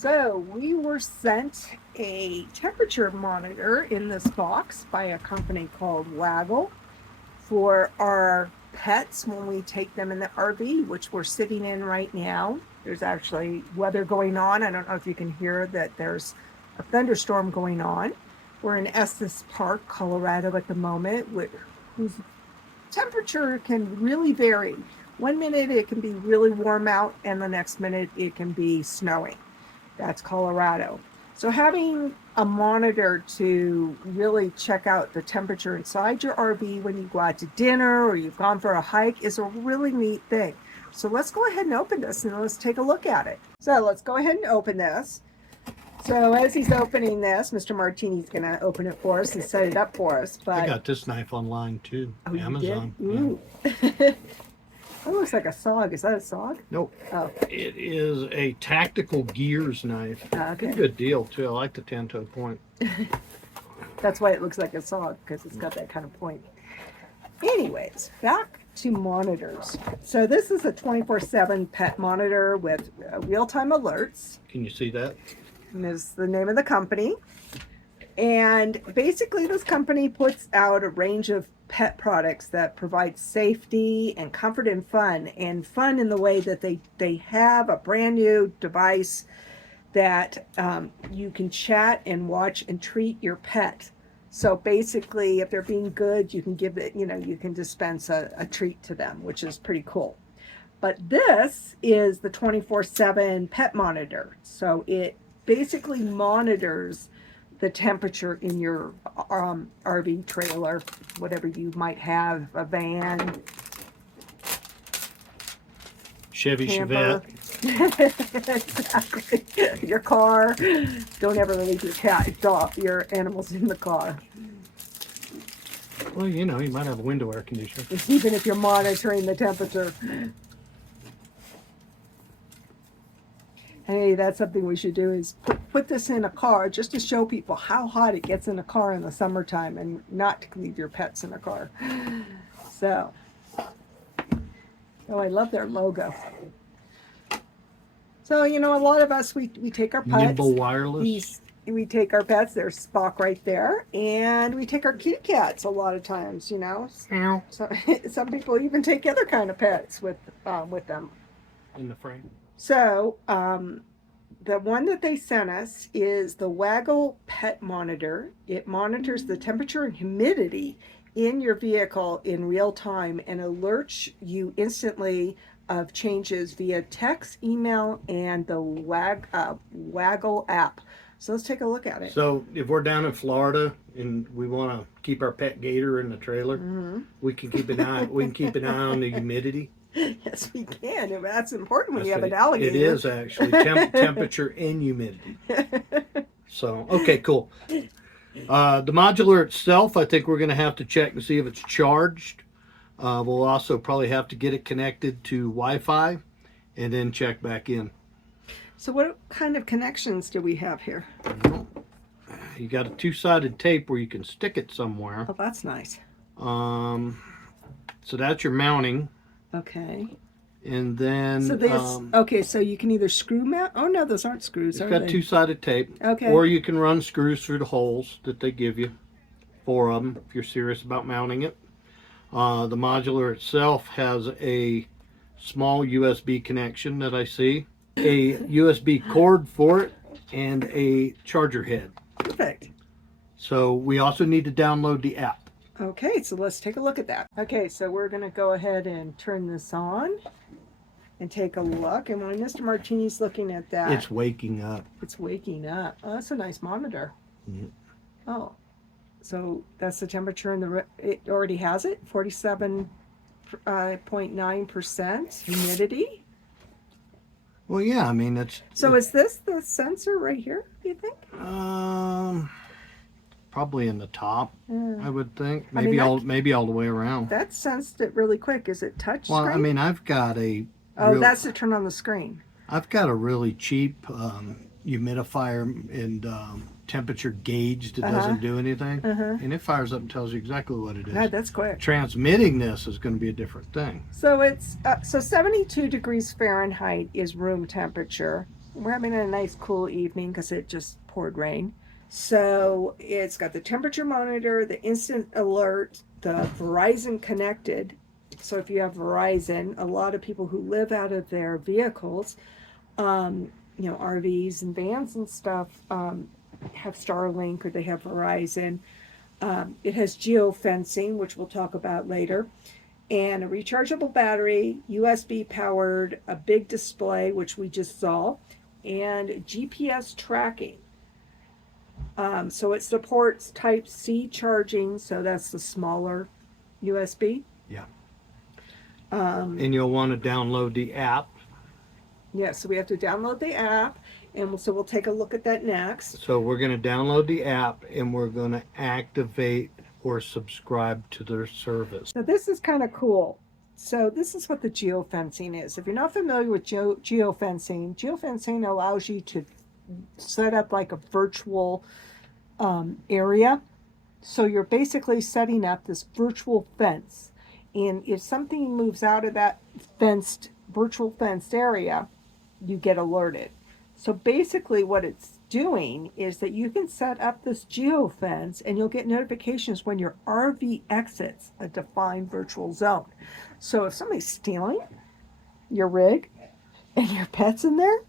So we were sent a temperature monitor in this box by a company called Waggle for our pets when we take them in the RV, which we're sitting in right now. There's actually weather going on. I don't know if you can hear that there's a thunderstorm going on. We're in Estes Park, Colorado at the moment, whose temperature can really vary. One minute it can be really warm out, and the next minute it can be snowing. That's Colorado. So having a monitor to really check out the temperature inside your RV when you go out to dinner or you've gone for a hike is a really neat thing. So let's go ahead and open this and let's take a look at it. So let's go ahead and open this. So as he's opening this, Mr. Martini's going to open it for us and set it up for us. I got this knife online too. Oh, Amazon. Ooh. Yeah. That looks like a SOG. Is that a SOG? Nope. Oh. It is a tactical gears knife. Okay. Good deal too. I like the 10-toe point. That's why it looks like a SOG, because it's got that kind of point. Anyways, back to monitors. So this is a 24/7 pet monitor with real-time alerts. Can you see that? And is the name of the company. And basically this company puts out a range of pet products that provide safety and comfort and fun in the way that they have a brand new device that you can chat and watch and treat your pet. So basically, if they're being good, you can give it, you can dispense a treat to them, which is pretty cool. But this is the 24/7 pet monitor. So it basically monitors the temperature in your RV trailer, whatever you might have, a van, Chevy camper. Chevette. Exactly. Your car. Don't ever leave your animals in the car. Well, you might have a window air conditioner. Even if you're monitoring the temperature. Hey, that's something we should do, is put this in a car just to show people how hot it gets in a car in the summertime, and not to leave your pets in a car. So, I love their logo. So, a lot of us, we take our pets. Nimble wireless. We take our pets, there's Spock right there, and we take our kitty cats a lot of times, Ow. So, some people even take other kind of pets with them. In the frame. So, the one that they sent us is the Waggle Pet Monitor. It monitors the temperature and humidity in your vehicle in real time and alerts you instantly of changes via text, email, and the Waggle app. So let's take a look at it. So if we're down in Florida and we want to keep our pet gator in the trailer, we can keep an eye. We can keep an eye on the humidity. Yes, we can. And that's important when you have an alligator. It is actually temperature and humidity. So, okay, cool. The modular itself, I think we're going to have to check to see if it's charged. We'll also probably have to get it connected to Wi-Fi and then check back in. So what kind of connections do we have here? You got a two-sided tape where you can stick it somewhere. Oh, that's nice. So that's your mounting. Okay. And then so okay, so you can either screw mount. Oh no, those aren't screws. It's got two-sided tape. Okay. Or you can run screws through the holes that they give you. 4 of them if you're serious about mounting it. The modular itself has a small USB connection that I see, a USB cord for it, and a charger head. Perfect. So we also need to download the app. Okay, so let's take a look at that. Okay, so we're going to go ahead and turn this on and take a look. And when Mr. Martini's looking at that, it's waking up. It's waking up. Oh, that's a nice monitor. Mm-hmm. Oh, so that's the temperature in it already has it, 47.9% humidity. Well, yeah, I mean, it's... So is this the sensor right here, do you think? Probably in the top, I would think. I mean, Maybe all the way around. That sensed it really quick. Is it touch screen? Well, I mean, I've got a... that's to turn on the screen. I've got a really cheap humidifier and temperature gauge that doesn't do anything. And it fires up and tells you exactly what it is. God, that's quick. Transmitting this is going to be a different thing. So it's 72 degrees Fahrenheit is room temperature. we're having a nice cool evening because it just poured rain. So it's got the temperature monitor, the instant alert, the Verizon connected. So if you have Verizon, a lot of people who live out of their vehicles, RVs and vans and stuff, have Starlink or they have Verizon. It has geofencing, which we'll talk about later, and a rechargeable battery, USB powered, a big display, which we just saw, and GPS tracking. So it supports Type C charging, so that's the smaller USB. Yeah. Um, And you'll want to download the app. yeah, so we have to download the app, and so we'll take a look at that next. So we're going to download the app and we're going to activate or subscribe to their service. So this is kind of cool. So this is what the geofencing is. If you're not familiar with geofencing allows you to set up like a virtual area. So you're basically setting up this virtual fence. And if something moves out of that virtual fenced area, you get alerted. So basically what it's doing is that you can set up this geofence and you'll get notifications when your RV exits a defined virtual zone. So if somebody's stealing your rig and your pet's in there,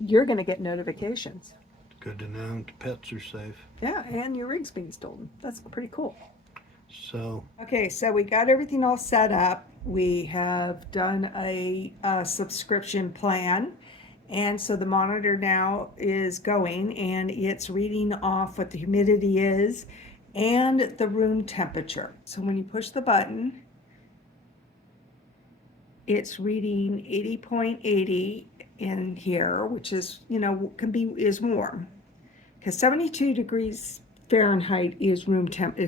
you're going to get notifications. Good to know the pets are safe. Yeah, and your rig's being stolen. That's pretty cool. So, okay, so we got everything all set up. We have done a subscription plan. And so the monitor now is going and it's reading off what the humidity is and the room temperature. So when you push the button, it's reading 80.80 in here, which is, is warm. Because 72 degrees Fahrenheit is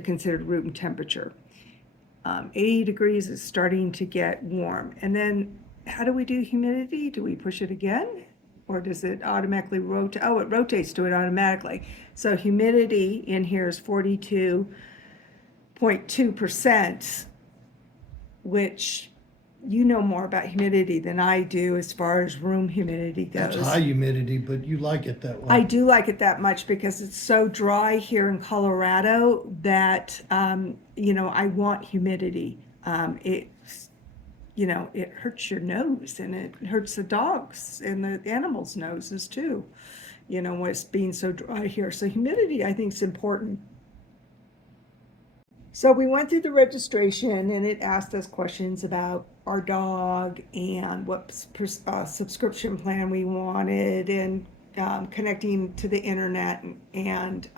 considered room temperature. 80 degrees is starting to get warm. And then how do we do humidity? Do we push it again? Or does it automatically rotate? Oh, it rotates to it automatically. So humidity in here is 42.2%, which you know more about humidity than I do as far as room humidity goes. That's high humidity, but you like it that way. I do like it that much because it's so dry here in Colorado that, I want humidity. It hurts your nose and it hurts the dogs and the animals' noses too, when it's being so dry here. So humidity, I think, is important. So we went through the registration and it asked us questions about our dog and what subscription plan we wanted and connecting to the internet and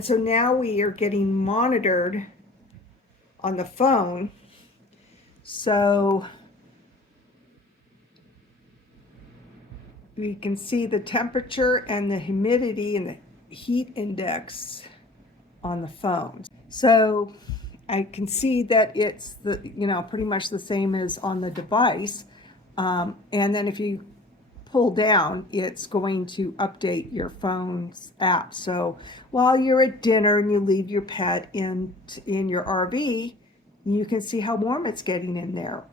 so now we are getting monitored on the phone. So we can see the temperature and the humidity and the heat index on the phone. So I can see that it's pretty much the same as on the device. And then if you pull down, it's going to update your phone's app. So while you're at dinner and you leave your pet in your RV, you can see how warm it's getting in there.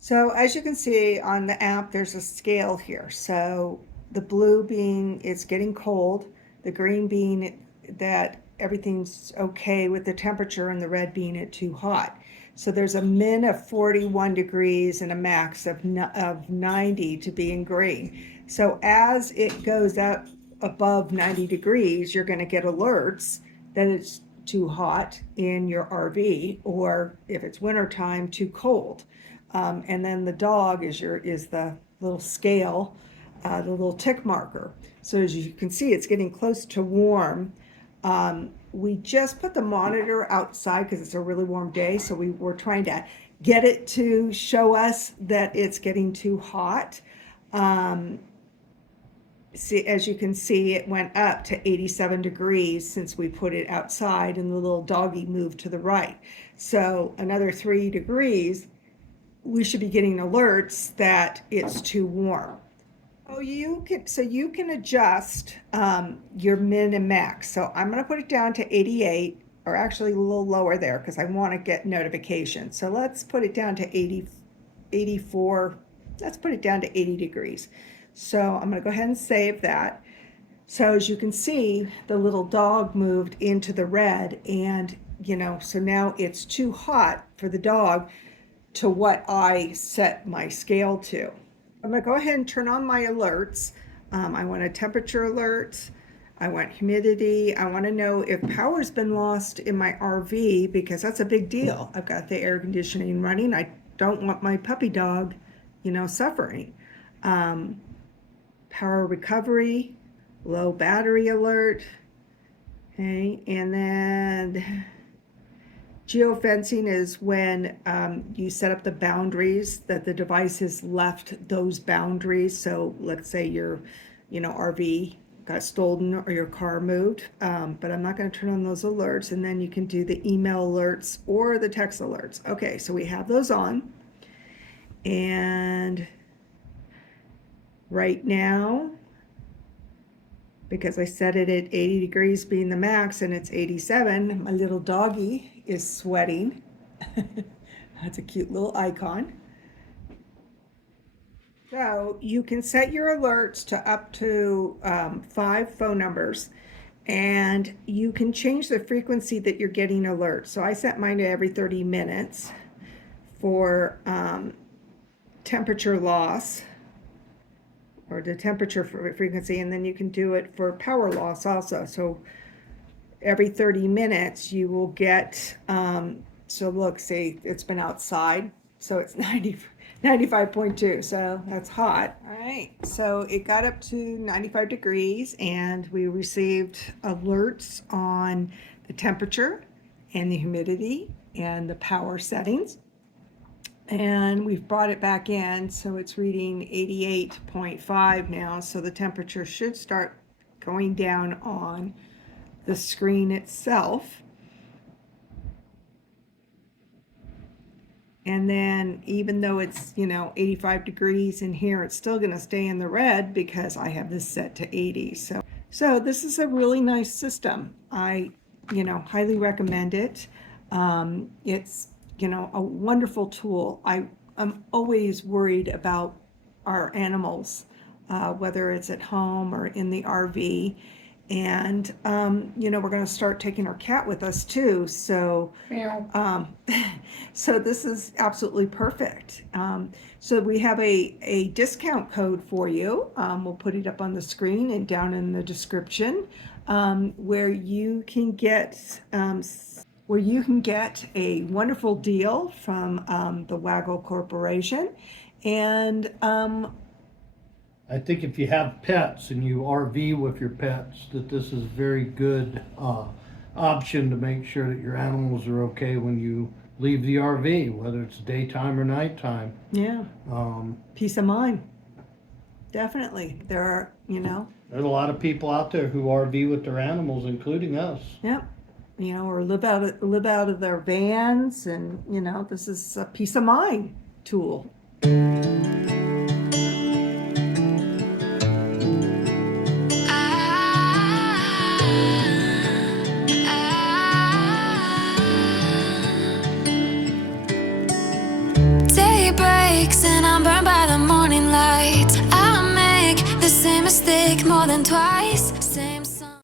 So as you can see on the app, there's a scale here. So the blue being it's getting cold, the green being that everything's okay with the temperature, and the red being it too hot. So there's a min of 41 degrees and a max of 90 to be in green. So as it goes up above 90 degrees, you're going to get alerts that it's too hot in your RV, or if it's wintertime, too cold. And then the dog is the little scale, the little tick marker. So as you can see, it's getting close to warm. We just put the monitor outside because it's a really warm day, so we were trying to get it to show us that it's getting too hot. As you can see, it went up to 87 degrees since we put it outside, and the little doggy moved to the right. So another 3 degrees, we should be getting alerts that it's too warm. Oh, you can adjust your min and max. So I'm going to put it down to 88, or actually a little lower there because I want to get notifications. So let's put it down to 84. Let's put it down to 80 degrees. So I'm going to go ahead and save that. So as you can see, the little dog moved into the red, and so now it's too hot for the dog to what I set my scale to. I'm going to go ahead and turn on my alerts. I want a temperature alert. I want humidity. I want to know if power's been lost in my RV, because that's a big deal. I've got the air conditioning running. I don't want my puppy dog, suffering. Power recovery, low battery alert. Okay, and then geofencing is when you set up the boundaries that the device has left those boundaries. So let's say your, RV got stolen or your car moved, but I'm not going to turn on those alerts. And then you can do the email alerts or the text alerts. Okay, so we have those on. And right now, because I set it at 80 degrees being the max and it's 87, my little doggy is sweating. That's a cute little icon. So you can set your alerts to up to 5 phone numbers, and you can change the frequency that you're getting alerts. So I set mine to every 30 minutes for temperature loss, or the temperature frequency, and then you can do it for power loss also. So every 30 minutes you will get, so look, see, it's been outside, so it's 95.2, so that's hot. All right, so it got up to 95 degrees, and we received alerts on the temperature and the humidity and the power settings. And we've brought it back in, so it's reading 88.5 now, so the temperature should start going down on the screen itself. And then even though it's 85 degrees in here, it's still going to stay in the red because I have this set to 80. So this is a really nice system. I highly recommend it. It's a wonderful tool. I'm always worried about our animals, whether it's at home or in the RV. And, we're going to start taking our cat with us too. So, so this is absolutely perfect. So we have a discount code for you. We'll put it up on the screen and down in the description, where you can get a wonderful deal from the Waggle Corporation. And I think if you have pets and you RV with your pets, that this is a very good option to make sure that your animals are okay when you leave the RV, whether it's daytime or nighttime. Yeah, peace of mind. Definitely. There are, There's a lot of people out there who RV with their animals, including us. Yep. Or live out of their vans, and this is a peace of mind tool. Day breaks and I'm burned by the morning light.